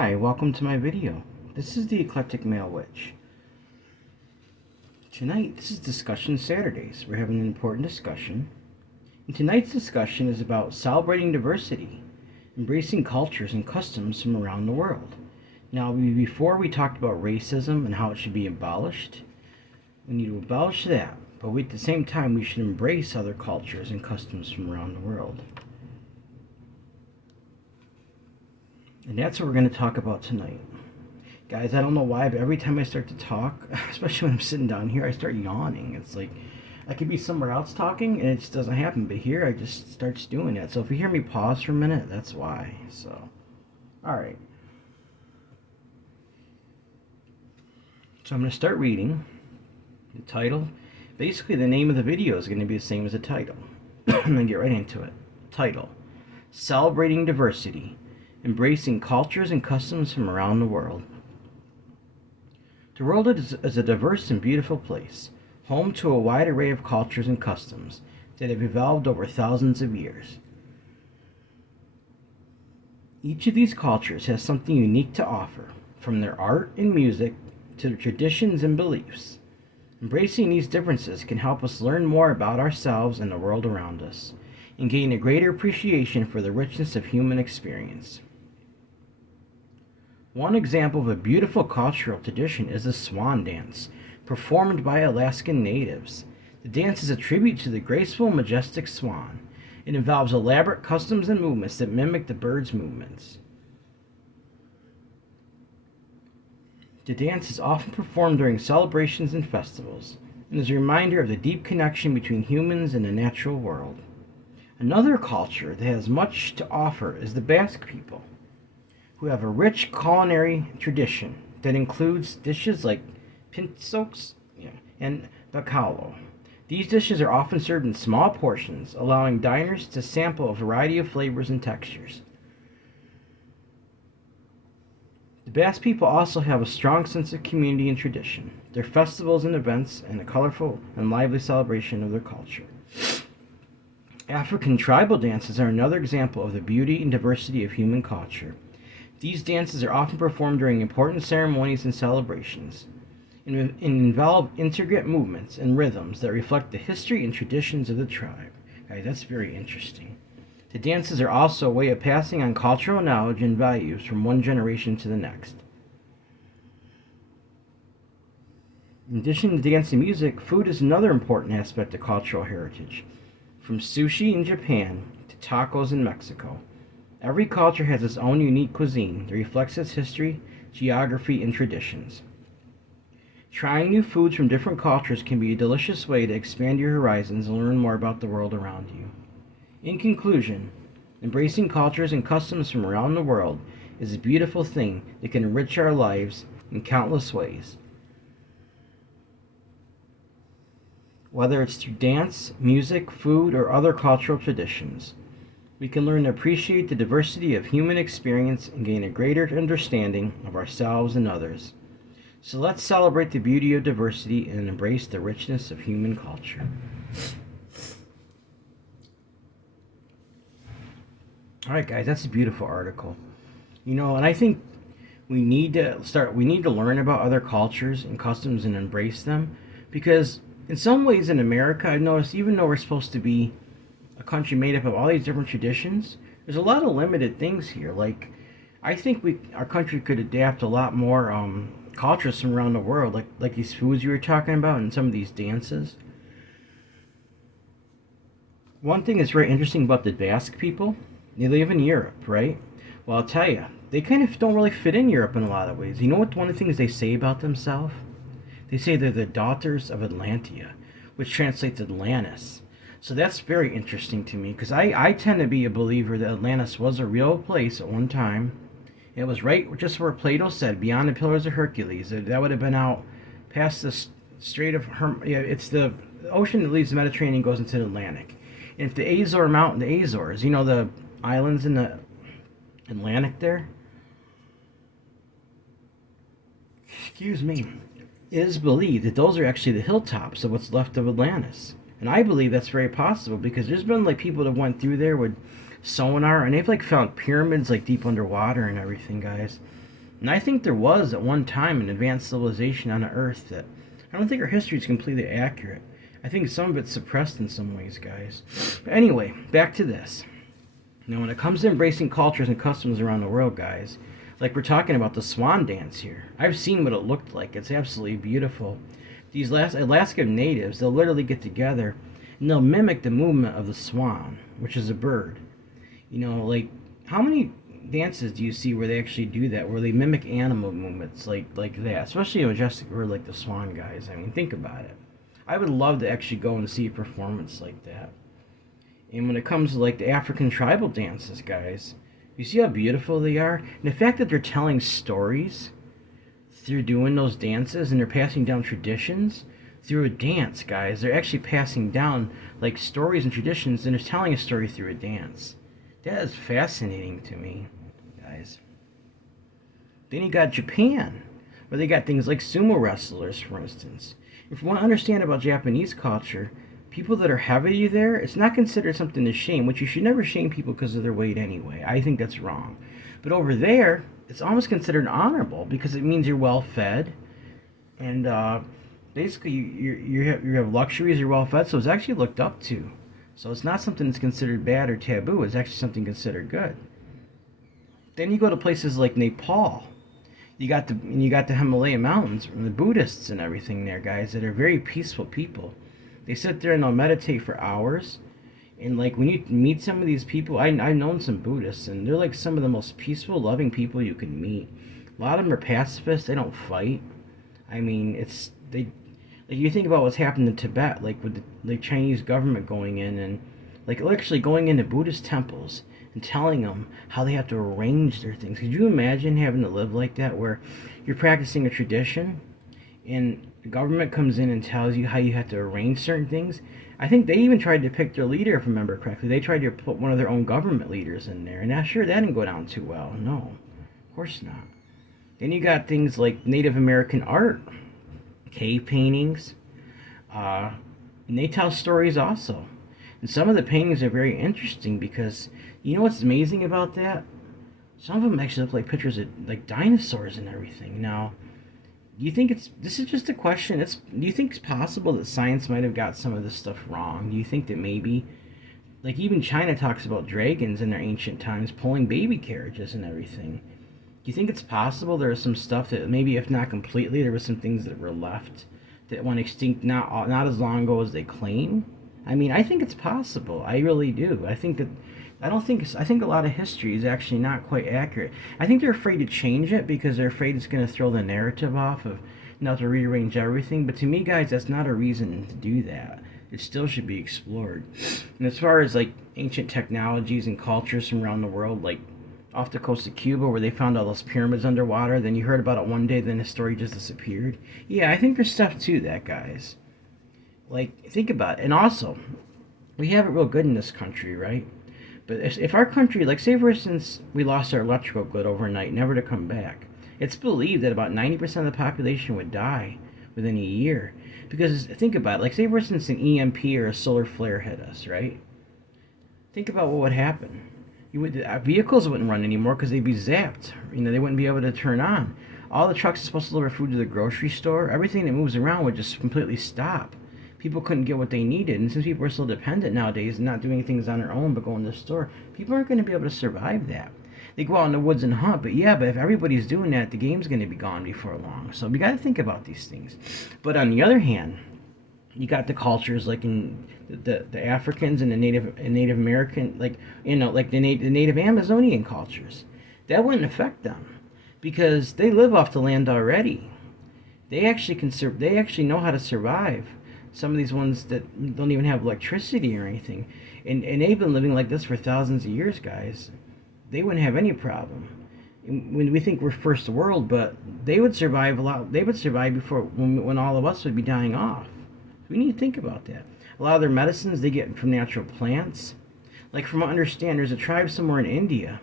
Hi, welcome to my video. This is the Eclectic Male Witch. Tonight, this is Discussion Saturdays. We're having an important discussion. And tonight's discussion is about celebrating diversity, embracing cultures and customs from around the world. Now, before we talked about racism and how it should be abolished, we need to abolish that, but at the same time, we should embrace other cultures and customs from around the world. And that's what we're going to talk about tonight. Guys, I don't know why, but every time I start to talk, especially when I'm sitting down here, I start yawning. It's like I could be somewhere else talking and it just doesn't happen. But here, I just starts doing that. So if you hear me pause for a minute, that's why. So, alright. So I'm going to start reading the title. Basically, the name of the video is going to be the same as the title. I'm going to get right into it. Title: Celebrating Diversity, Embracing Cultures and Customs from Around the World. The world is a diverse and beautiful place, home to a wide array of cultures and customs that have evolved over thousands of years. Each of these cultures has something unique to offer, from their art and music to their traditions and beliefs. Embracing these differences can help us learn more about ourselves and the world around us, and gain a greater appreciation for the richness of human experience. One example of a beautiful cultural tradition is the swan dance, performed by Alaskan natives. The dance is a tribute to the graceful, majestic swan. It involves elaborate customs and movements that mimic the bird's movements. The dance is often performed during celebrations and festivals, and is a reminder of the deep connection between humans and the natural world. Another culture that has much to offer is the Basque people, who have a rich culinary tradition that includes dishes like pinchos and bacalhau. These dishes are often served in small portions, allowing diners to sample a variety of flavors and textures. The Basque people also have a strong sense of community and tradition, their festivals and events, and a colorful and lively celebration of their culture. African tribal dances are another example of the beauty and diversity of human culture. These dances are often performed during important ceremonies and celebrations, and involve intricate movements and rhythms that reflect the history and traditions of the tribe. Guys, that's very interesting. The dances are also a way of passing on cultural knowledge and values from one generation to the next. In addition to dance and music, food is another important aspect of cultural heritage. From sushi in Japan to tacos in Mexico, every culture has its own unique cuisine that reflects its history, geography, and traditions. Trying new foods from different cultures can be a delicious way to expand your horizons and learn more about the world around you. In conclusion, embracing cultures and customs from around the world is a beautiful thing that can enrich our lives in countless ways. Whether it's through dance, music, food, or other cultural traditions, we can learn to appreciate the diversity of human experience and gain a greater understanding of ourselves and others. So let's celebrate the beauty of diversity and embrace the richness of human culture. Alright guys, that's a beautiful article. And I think we need to learn about other cultures and customs and embrace them, because in some ways in America, I've noticed, even though we're supposed to be a country made up of all these different traditions, there's a lot of limited things here. Like, I think our country could adapt a lot more cultures from around the world, like these foods you were talking about and some of these dances. One thing that's very interesting about the Basque people, they live in Europe, right? Well, I'll tell you, they kind of don't really fit in Europe in a lot of ways. You know what one of the things they say about themselves? They say they're the daughters of Atlantia, which translates Atlantis. So that's very interesting to me, because I tend to be a believer that Atlantis was a real place at one time. It was right just where Plato said, beyond the Pillars of Hercules. That would have been out past the Strait of it's the ocean that leaves the Mediterranean and goes into the Atlantic. And if the the Azores, the islands in the Atlantic there, excuse me, it is believed that those are actually the hilltops of what's left of Atlantis. And I believe that's very possible, because there's been people that went through there with sonar, and they've found pyramids deep underwater and everything, guys. And I think there was at one time an advanced civilization on Earth that I don't think our history is completely accurate. I think some of it's suppressed in some ways, guys. But anyway, back to this. Now, when it comes to embracing cultures and customs around the world, guys, like we're talking about the swan dance here, I've seen what it looked like. It's absolutely beautiful. These last Alaska natives, they'll literally get together and they'll mimic the movement of the swan, which is a bird. Like how many dances do you see where they actually do that, where they mimic animal movements like that, especially a majestic bird like the swan, guys? I mean, think about it. I would love to actually go and see a performance like that. And when it comes to like the African tribal dances, guys, you see how beautiful they are? And the fact that they're telling stories through doing those dances and they're passing down traditions through a dance, guys. They're actually passing down like stories and traditions and they're telling a story through a dance. That is fascinating to me, guys. Then you got Japan, where they got things like sumo wrestlers, for instance. If you want to understand about Japanese culture, people that are heavy there, it's not considered something to shame, which you should never shame people because of their weight anyway. I think that's wrong. But over there, it's almost considered honorable because it means you're well fed, and basically you have luxuries, you're well fed, so it's actually looked up to. So it's not something that's considered bad or taboo. It's actually something considered good. Then you go to places like Nepal. You got the Himalayan mountains and the Buddhists and everything there, guys, that are very peaceful people. They sit there and they'll meditate for hours. And like when you meet some of these people, I've known some Buddhists, and they're like some of the most peaceful, loving people you can meet. A lot of them are pacifists. They don't fight. I mean, it's they. Like you think about what's happened in Tibet, like with the Chinese government going in and like actually going into Buddhist temples and telling them how they have to arrange their things. Could you imagine having to live like that, where you're practicing a tradition and the government comes in and tells you how you have to arrange certain things? I think they even tried to pick their leader, if I remember correctly. They tried to put one of their own government leaders in there, and sure, that didn't go down too well. No, of course not. Then you got things like Native American art, cave paintings, and they tell stories also. And some of the paintings are very interesting because you know what's amazing about that? Some of them actually look like pictures of like dinosaurs and everything. Now, do you think this is just a question? Do you think it's possible that science might have got some of this stuff wrong? Do you think that maybe, like even China talks about dragons in their ancient times pulling baby carriages and everything? Do you think it's possible there was some stuff that maybe, if not completely, there was some things that were left that went extinct not as long ago as they claim? I mean, I think it's possible. I really do. I think a lot of history is actually not quite accurate. I think they're afraid to change it because they're afraid it's going to throw the narrative off of to rearrange everything. But to me, guys, that's not a reason to do that. It still should be explored. And as far as like ancient technologies and cultures from around the world, like off the coast of Cuba where they found all those pyramids underwater, then you heard about it one day, then the story just disappeared. Yeah, I think there's stuff to that, guys. Like, think about it. And also, we have it real good in this country, right? But if our country, like say for instance, we lost our electrical grid overnight, never to come back, it's believed that about 90% of the population would die within a year. Because think about it, like say for instance an EMP or a solar flare hit us, right? Think about what would happen. Vehicles wouldn't run anymore because they'd be zapped. They wouldn't be able to turn on. All the trucks supposed to deliver food to the grocery store, everything that moves around would just completely stop. People couldn't get what they needed, and since people are so dependent nowadays and not doing things on their own but going to the store, people aren't going to be able to survive that. They go out in the woods and hunt, but if everybody's doing that, the game's going to be gone before long. So we got to think about these things. But on the other hand, you got the cultures like in the Africans and the Native American, like the Native Amazonian cultures. That wouldn't affect them because they live off the land already. They actually They actually know how to survive. Some of these ones that don't even have electricity or anything, and they've been living like this for thousands of years, guys. They wouldn't have any problem. When we think we're first world, but they would survive a lot. They would survive before when all of us would be dying off. We need to think about that. A lot of their medicines they get from natural plants. Like from what I understand, there's a tribe somewhere in India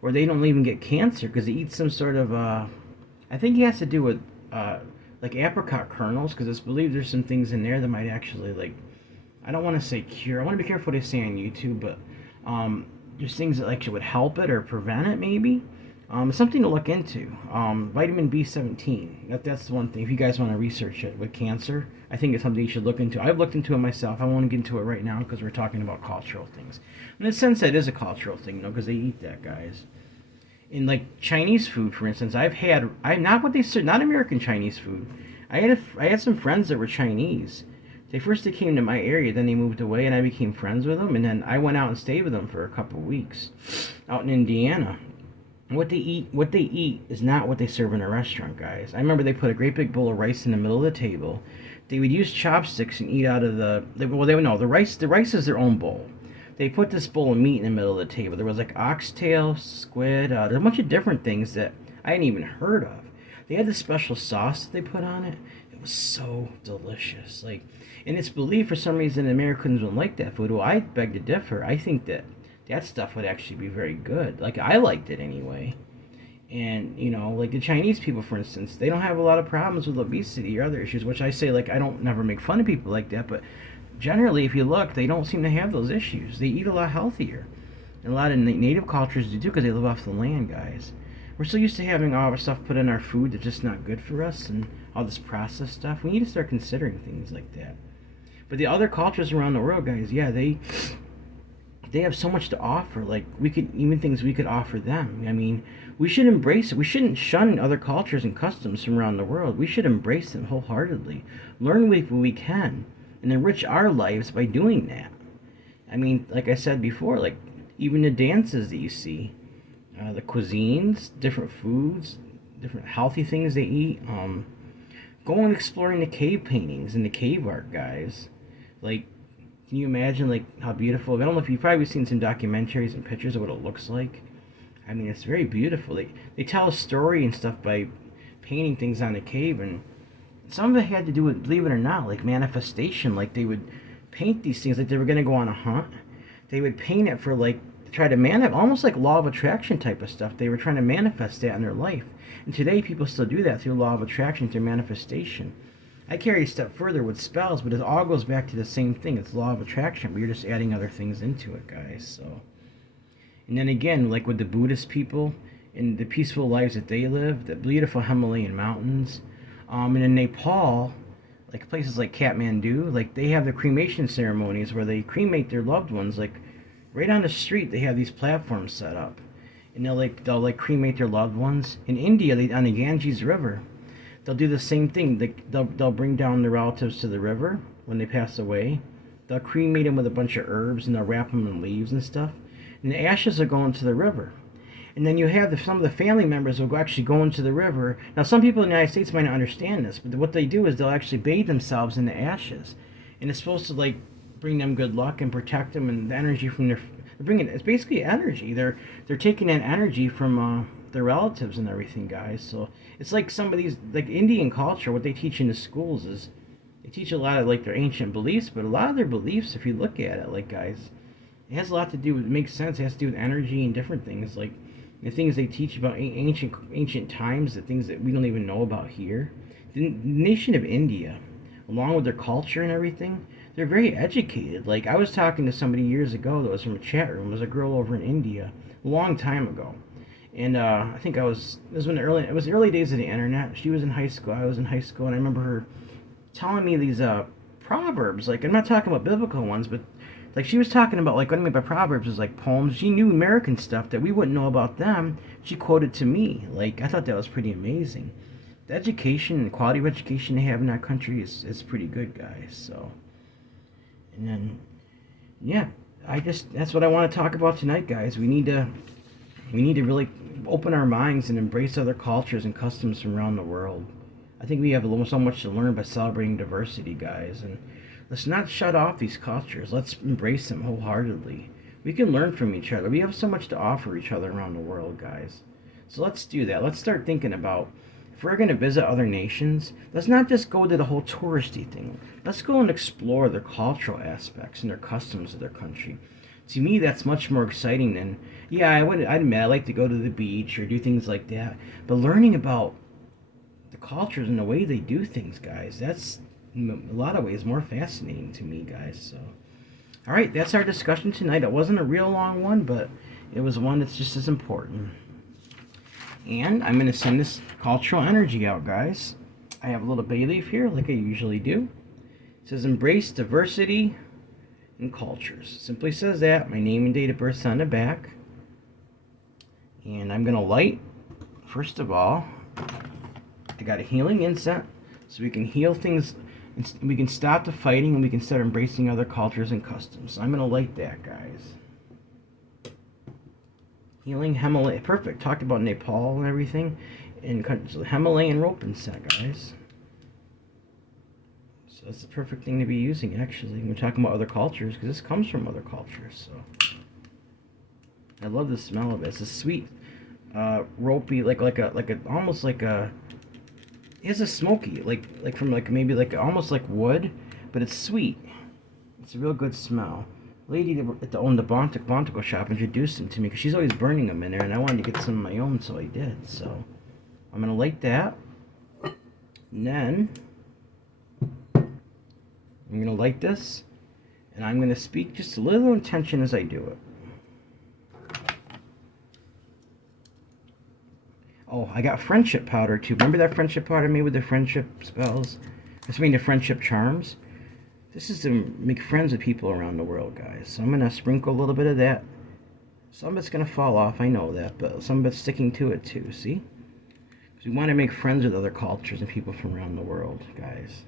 where they don't even get cancer because they eat some sort of I think it has to do with like apricot kernels, because it's believed there's some things in there that might actually, like, I don't want to say cure. I want to be careful what I say on YouTube, but there's things that actually would help it or prevent it maybe. It's something to look into. Vitamin B17. That's the one thing. If you guys want to research it with cancer, I think it's something you should look into. I've looked into it myself. I won't get into it right now because we're talking about cultural things. In a sense, that is a cultural thing, because they eat that, guys. In like Chinese food, for instance, I not what they serve, not American Chinese food. I had some friends that were Chinese. They came to my area, then they moved away, and I became friends with them. And then I went out and stayed with them for a couple of weeks, out in Indiana. What they eat is not what they serve in a restaurant, guys. I remember they put a great big bowl of rice in the middle of the table. They would use chopsticks and eat out of they would know the rice. The rice is their own bowl. They put this bowl of meat in the middle of the table. There was like oxtail, squid. There's a bunch of different things that I hadn't even heard of. They had this special sauce that they put on it. It was so delicious. And it's believed for some reason Americans don't like that food. Well, I beg to differ. I think that stuff would actually be very good. Like, I liked it anyway. And, like the Chinese people, for instance, they don't have a lot of problems with obesity or other issues, which I say, like, I don't never make fun of people like that, but generally, if you look, they don't seem to have those issues. They eat a lot healthier. And a lot of native cultures do too, because they live off the land, guys. We're so used to having all our stuff put in our food that's just not good for us, and all this processed stuff. We need to start considering things like that. But the other cultures around the world, guys, yeah, they have so much to offer. Like, even things we could offer them. I mean, we should embrace it. We shouldn't shun other cultures and customs from around the world. We should embrace them wholeheartedly. Learn what we can and enrich our lives by doing that. I mean, like I said before, like even the dances that you see, the cuisines, different foods, different healthy things they eat. Go and exploring the cave paintings and the cave art, guys. Like, can you imagine like how beautiful? I don't know if you've probably seen some documentaries and pictures of what it looks like. I mean, it's very beautiful. They tell a story and stuff by painting things on the cave, and some of it had to do with, believe it or not, like manifestation. Like, they would paint these things like they were going to go on a hunt. They would paint it for like try to almost like law of attraction type of stuff. They were trying to manifest that in their life. And today people still do that through law of attraction, through manifestation. I carry a step further with spells, but it all goes back to the same thing. It's law of attraction, but you're just adding other things into it, guys. So, and then again, like with the Buddhist people and the peaceful lives that they live, the beautiful Himalayan mountains, and in Nepal, like places like Kathmandu, like they have the cremation ceremonies where they cremate their loved ones. Like right on the street, they have these platforms set up, and they'll cremate their loved ones. In India, on the Ganges River, they'll do the same thing. They'll bring down their relatives to the river when they pass away. They'll cremate them with a bunch of herbs, and they'll wrap them in leaves and stuff. And the ashes are going to the river. And then you have some of the family members will actually go into the river. Now, some people in the United States might not understand this, but what they do is they'll actually bathe themselves in the ashes. And it's supposed to, like, bring them good luck and protect them, and the energy from it's basically energy. They're taking that energy from their relatives and everything, guys. So it's like some of these, like Indian culture, what they teach in the schools is they teach a lot of like their ancient beliefs, but a lot of their beliefs, if you look at it, like, guys, it has a lot to do with, it makes sense. It has to do with energy and different things, like the things they teach about ancient times, the things that we don't even know about here. The nation of India, along with their culture and everything, they're very educated. Like, I was talking to somebody years ago that was from a chat room. It was a girl over in India, a long time ago. And I think it was the early days of the internet. She was in high school, I was in high school, and I remember her telling me these proverbs. Like, I'm not talking about biblical ones, but like she was talking about, like, what I mean by proverbs is like poems. She knew American stuff that we wouldn't know about them. She quoted to me. Like, I thought that was pretty amazing. The education and quality of education they have in our country is pretty good, guys. So, and then, yeah, that's what I want to talk about tonight, guys. We need to really open our minds and embrace other cultures and customs from around the world. I think we have so much to learn by celebrating diversity, guys, and let's not shut off these cultures. Let's embrace them wholeheartedly. We can learn from each other. We have so much to offer each other around the world, guys. So let's do that. Let's start thinking about, if we're going to visit other nations, let's not just go to the whole touristy thing. Let's go and explore their cultural aspects and their customs of their country. To me, that's much more exciting than, yeah, I'd admit I like to go to the beach or do things like that. But learning about the cultures and the way they do things, guys, that's in a lot of ways more fascinating to me, guys. So, all right, that's our discussion tonight. It wasn't a real long one, but it was one that's just as important. And I'm going to send this cultural energy out, guys. I have a little bay leaf here, like I usually do. It says, embrace diversity in cultures. Simply says that. My name and date of birth on the back. And I'm going to light, first of all, I got a healing incense, so we can heal things, and we can stop the fighting, and we can start embracing other cultures and customs. So I'm going to light that, guys. Healing Himalaya. Perfect. Talked about Nepal and everything. And Himalayan rope incense, guys. So that's the perfect thing to be using, actually, when we're talking about other cultures, because this comes from other cultures. So I love the smell of it. It's a sweet, ropey, like a almost like a. It's a smoky, like from maybe almost like wood, but it's sweet. It's a real good smell. Lady that owned the Bontico shop introduced them to me because she's always burning them in there, and I wanted to get some of my own, so I did. So I'm gonna light that, and then I'm gonna light this, and I'm gonna speak just a little intention as I do it. Oh, I got friendship powder too. Remember that friendship powder I made with the friendship spells? The friendship charms. This is to make friends with people around the world, guys. So I'm going to sprinkle a little bit of that. Some of it's going to fall off, I know that, but some of it's sticking to it too, see? Because we want to make friends with other cultures and people from around the world, guys.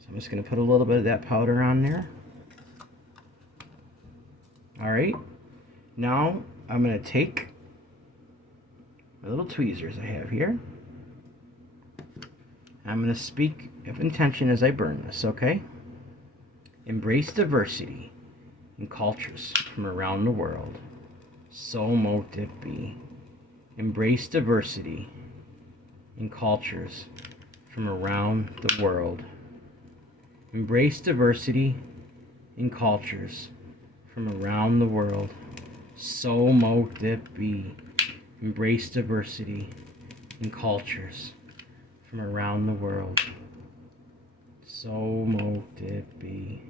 So I'm just going to put a little bit of that powder on there. Alright. Now I'm going to take my little tweezers I have here. I'm going to speak of intention as I burn this, okay? Embrace diversity in cultures from around the world. So mote it be. Embrace diversity in cultures from around the world. Embrace diversity in cultures from around the world. So mote it be. Embrace diversity in cultures from around the world. So mote it be.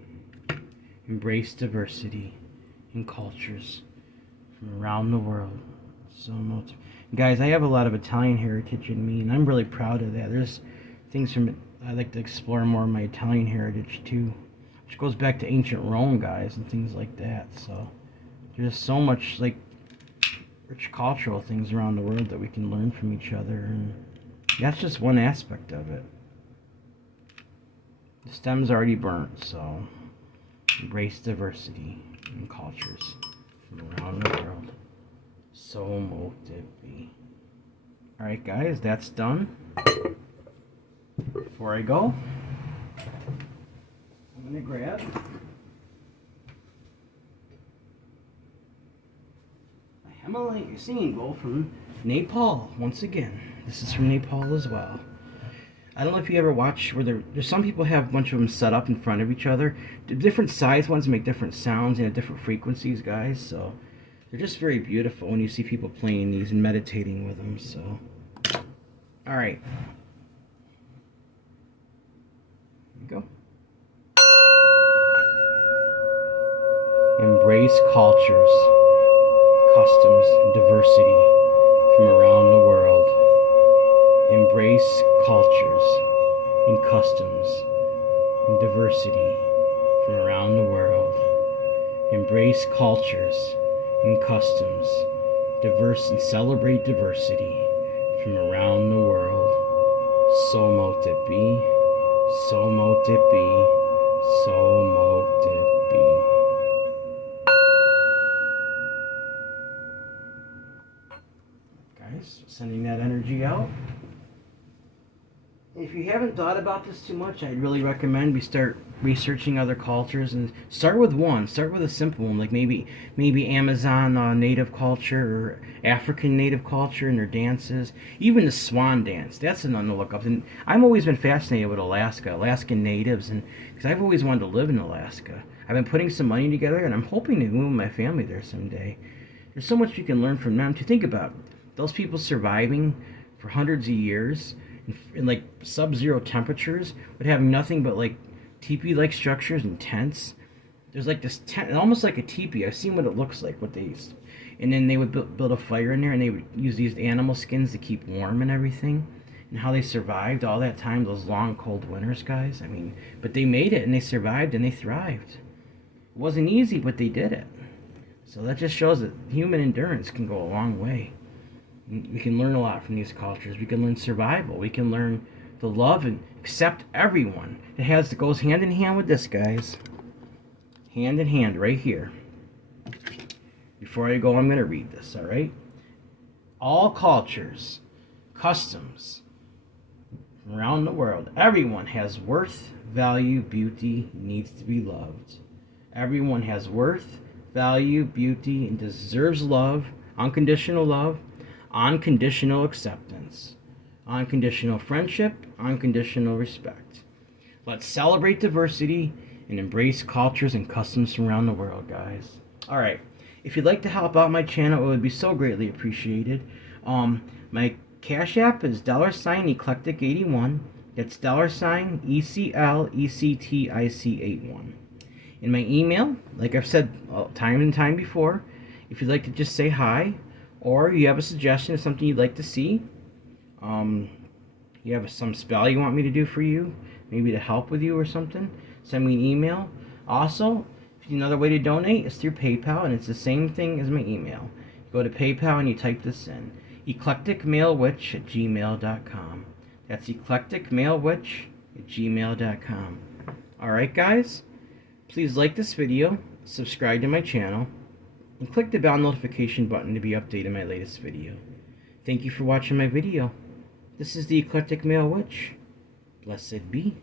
Embrace diversity in cultures from around the world. So mote. Guys, I have a lot of Italian heritage in me, and I'm really proud of that. There's things from I like to explore more of my Italian heritage too, which goes back to ancient Rome, guys, and things like that. So there's so much rich cultural things around the world that we can learn from each other, and that's just one aspect of it. The stem's already burnt, so embrace diversity in cultures from around the world. So mote it be. Alright guys, that's done. Before I go, I'm going to grab a Himalayan singing bowl from Nepal. Once again, this is from Nepal as well. I don't know if you ever watch where there's some people have a bunch of them set up in front of each other. The different size ones make different sounds and at different frequencies, guys. So they're just very beautiful when you see people playing these and meditating with them. So, all right, here we go. Embrace cultures, customs, and diversity from around the world. Embrace cultures and customs and diversity from around the world. Embrace cultures and customs, diverse and celebrate diversity from around the world. So mote it be, so mote it be, so mote it be. Guys, sending that energy out. If you haven't thought about this too much, I'd really recommend we start researching other cultures and start with one. Start with a simple one, like maybe Amazon native culture or African native culture and their dances. Even the swan dance, that's another to look up. And I've always been fascinated with Alaskan natives, and because I've always wanted to live in Alaska. I've been putting some money together, and I'm hoping to move my family there someday. There's so much you can learn from them. To think about those people surviving for hundreds of years in like sub-zero temperatures, but having nothing but like teepee-like structures and tents. There's like this tent, almost like a teepee. I've seen what it looks like, what they used. And then they would build a fire in there, and they would use these animal skins to keep warm and everything. And how they survived all that time, those long, cold winters, guys. I mean, but they made it, and they survived, and they thrived. It wasn't easy, but they did it. So that just shows that human endurance can go a long way. We can learn a lot from these cultures. We can learn survival. We can learn to love and accept everyone. It goes hand in hand with this, guys. Hand in hand, right here. Before I go, I'm going to read this, all right? All cultures, customs around the world, everyone has worth, value, beauty, needs to be loved. Everyone has worth, value, beauty, and deserves love, unconditional acceptance, unconditional friendship, unconditional respect. Let's celebrate diversity and embrace cultures and customs from around the world, guys. All right. If you'd like to help out my channel, it would be so greatly appreciated. My Cash App is $Eclectic81. That's $ECLECTIC81. In my email, like I've said time and time before, if you'd like to just say hi, or you have a suggestion of something you'd like to see, you have some spell you want me to do for you, maybe to help with you or something, send me an email. Also, another way to donate is through PayPal, and it's the same thing as my email. You go to PayPal and you type this in, eclecticmalewitch@gmail.com. That's eclecticmalewitch@gmail.com. Alright guys, please like this video, subscribe to my channel, and click the bell notification button to be updated on my latest video. Thank you for watching my video. This is the Eclectic Male Witch. Blessed be.